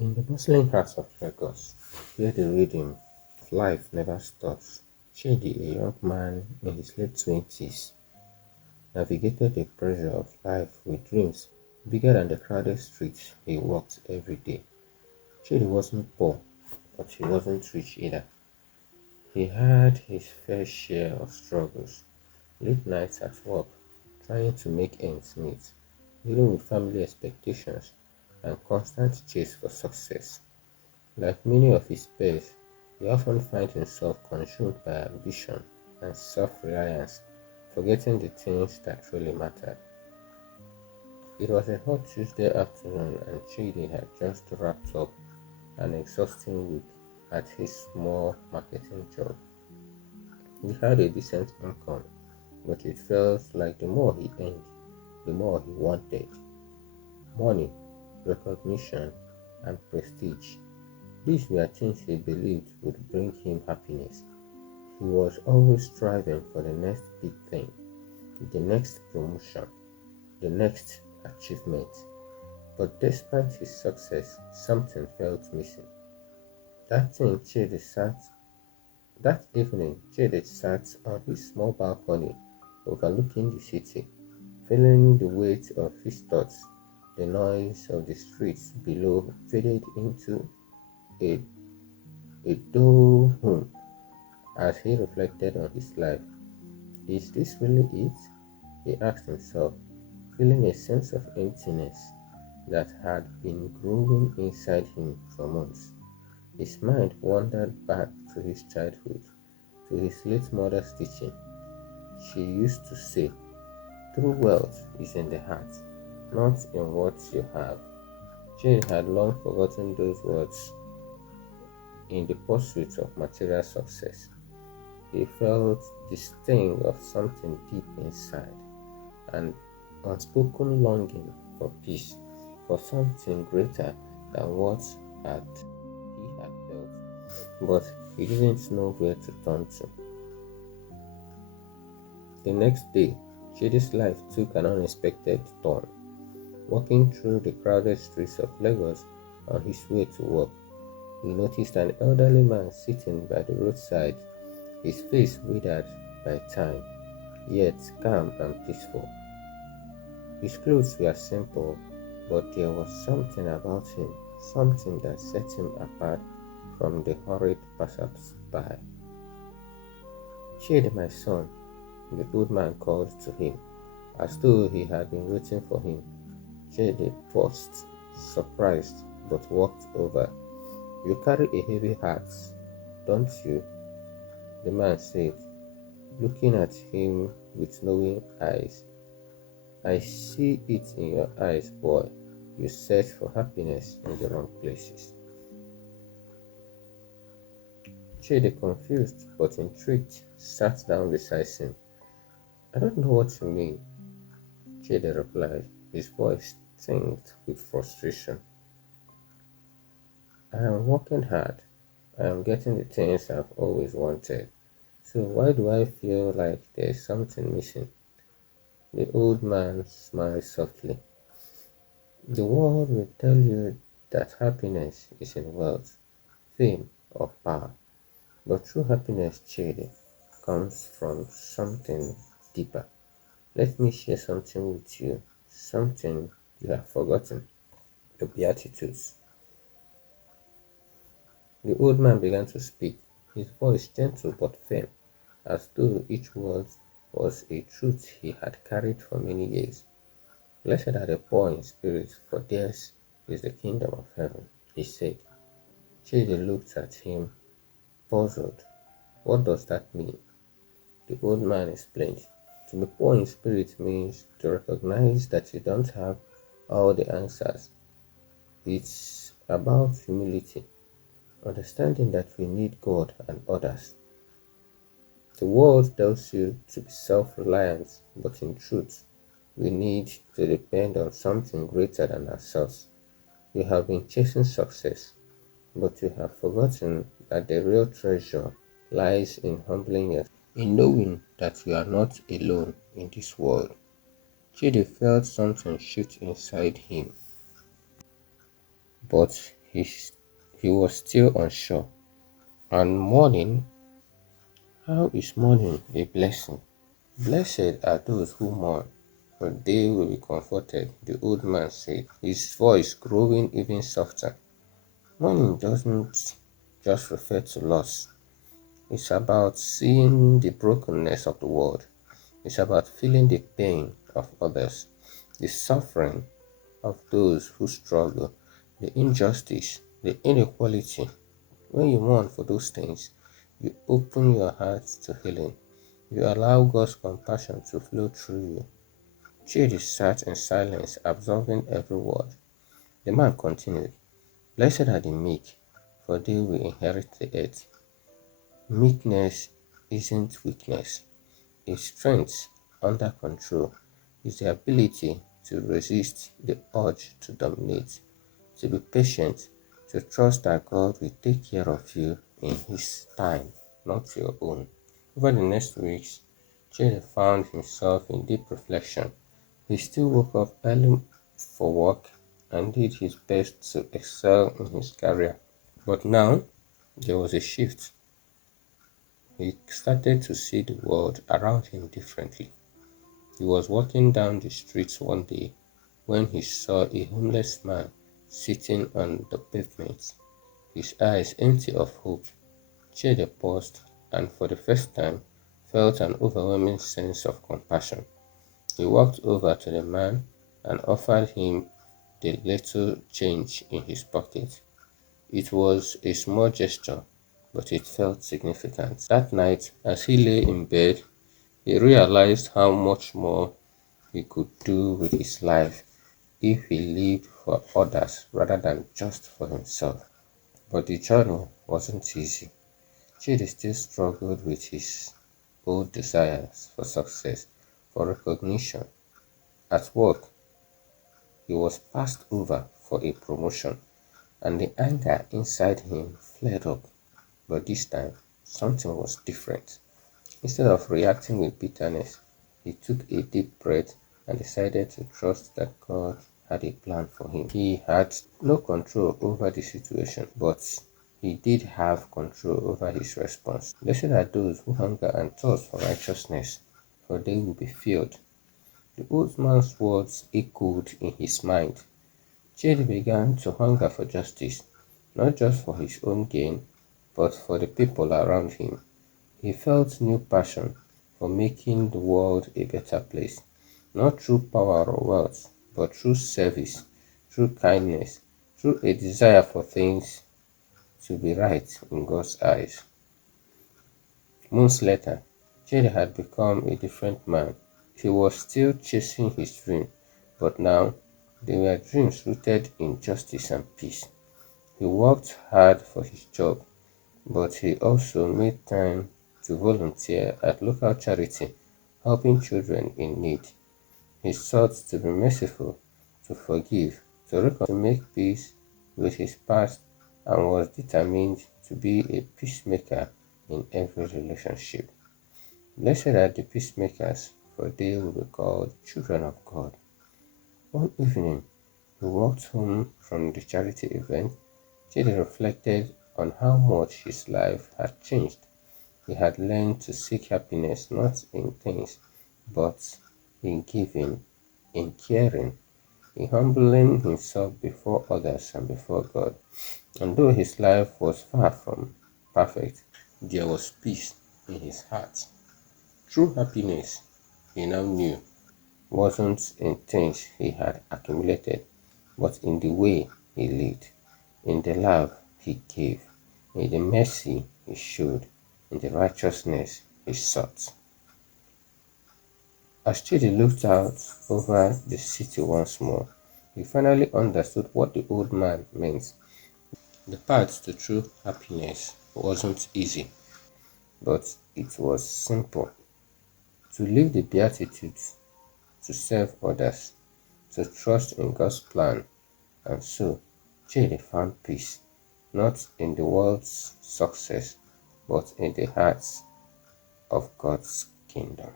In the bustling heart of Lagos, where the rhythm of life never stops, Chidi, a young man in his late twenties, navigated the pressure of life with dreams bigger than the crowded streets he walked every day. Chidi wasn't poor, but he wasn't rich either. He had his fair share of struggles, late nights at work, trying to make ends meet, dealing with family expectations, and constant chase for success. Like many of his peers, he often finds himself consumed by ambition and self-reliance, forgetting the things that really mattered. It was a hot Tuesday afternoon and Chidi had just wrapped up an exhausting week at his small marketing job. He had a decent income, but it felt like the more he earned, the more he wanted money, recognition, and prestige. These were things he believed would bring him happiness. He was always striving for the next big thing, the next promotion, the next achievement. But despite his success, something felt missing. That thing Chidi sat that evening Chidi sat on his small balcony overlooking the city, feeling the weight of his thoughts. The noise of the streets below faded into a, a dull hum as he reflected on his life. Is this really it? He asked himself, feeling a sense of emptiness that had been growing inside him for months. His mind wandered back to his childhood, to his late mother's teaching. She used to say, true wealth is in the heart, not in what you have. Jane had long forgotten those words in the pursuit of material success. He felt the sting of something deep inside, an unspoken longing for peace, for something greater than what had he had felt, but he didn't know where to turn to. The next day, Chidi's life took an unexpected turn. Walking through the crowded streets of Lagos on his way to work, he noticed an elderly man sitting by the roadside, his face withered by time, yet calm and peaceful. His clothes were simple, but there was something about him, something that set him apart from the hurried passers-by. Chidi, my son, the old man called to him, as though he had been waiting for him. Chidi paused, surprised, but walked over. You carry a heavy heart, don't you? The man said, looking at him with knowing eyes. I see it in your eyes, boy. You search for happiness in the wrong places. Chidi, confused but intrigued, sat down beside him. I don't know what you mean, Chidi replied, his voice tinged with frustration. I am working hard. I am getting the things I've always wanted. So why do I feel like there's something missing? The old man smiled softly. The world will tell you that happiness is in wealth, fame, or power. But true happiness, Chidi, comes from something deeper. Let me share something with you, something you have forgotten. The Beatitudes. The old man began to speak, his voice gentle but firm, as though each word was a truth he had carried for many years. Blessed are the poor in spirit, for theirs is the kingdom of heaven, he said. Chidi looked at him, puzzled. What does that mean? The old man explained. To be poor in spirit means to recognize that you don't have all the answers. It's about humility, understanding that we need God and others. The world tells you to be self-reliant, but in truth, we need to depend on something greater than ourselves. You have been chasing success, but you have forgotten that the real treasure lies in humbling yourself, in knowing that you are not alone in this world. Chidi felt something shift inside him, but he, he was still unsure. And mourning, how is mourning a blessing? Blessed are those who mourn, for they will be comforted, the old man said, his voice growing even softer. Mourning doesn't just refer to loss, it's about seeing the brokenness of the world. It's about feeling the pain of others, the suffering of those who struggle, the injustice, the inequality. When you mourn for those things, you open your heart to healing. You allow God's compassion to flow through you. Chidi sat in silence, absorbing every word. The man continued, Blessed are the meek, for they will inherit the earth. Meekness isn't weakness, it's strength under control. It's the ability to resist the urge to dominate, to be patient, to trust that God will take care of you in His time, not your own. Over the next weeks, Chidi found himself in deep reflection. He still woke up early for work and did his best to excel in his career. But now, there was a shift. He started to see the world around him differently. He was walking down the street one day when he saw a homeless man sitting on the pavement, his eyes empty of hope. Chidi paused and for the first time felt an overwhelming sense of compassion. He walked over to the man and offered him the little change in his pocket. It was a small gesture, but it felt significant. That night, as he lay in bed, he realized how much more he could do with his life if he lived for others rather than just for himself. But the journey wasn't easy. Chidi still struggled with his old desires for success, for recognition. At work, he was passed over for a promotion, and the anger inside him flared up. But this time, something was different. Instead of reacting with bitterness, he took a deep breath and decided to trust that God had a plan for him. He had no control over the situation, but he did have control over his response. Blessed are those who hunger and thirst for righteousness, for they will be filled. The old man's words echoed in his mind. Chidi began to hunger for justice, not just for his own gain, but for the people around him. He felt new passion for making the world a better place, not through power or wealth, but through service, through kindness, through a desire for things to be right in God's eyes. Months later, Chidi had become a different man. He was still chasing his dream, but now they were dreams rooted in justice and peace. He worked hard for his job, but he also made time to volunteer at local charity, helping children in need. He sought to be merciful, to forgive, to to make peace with his past, and was determined to be a peacemaker in every relationship. Blessed are the peacemakers, for they will be called children of God. One evening, he walked home from the charity event. Chidi reflected on how much his life had changed. He had learned to seek happiness not in things, but in giving, in caring, in humbling himself before others and before God. And though his life was far from perfect, there was peace in his heart. True happiness, he now knew, wasn't in things he had accumulated, but in the way he lived, in the love he gave, in the mercy he showed, in the righteousness he sought. As Chidi looked out over the city once more, he finally understood what the old man meant. The path to true happiness wasn't easy, but it was simple. To live the Beatitudes, to serve others, to trust in God's plan, and so Chidi found peace, not in the world's success, but in the hearts of God's kingdom.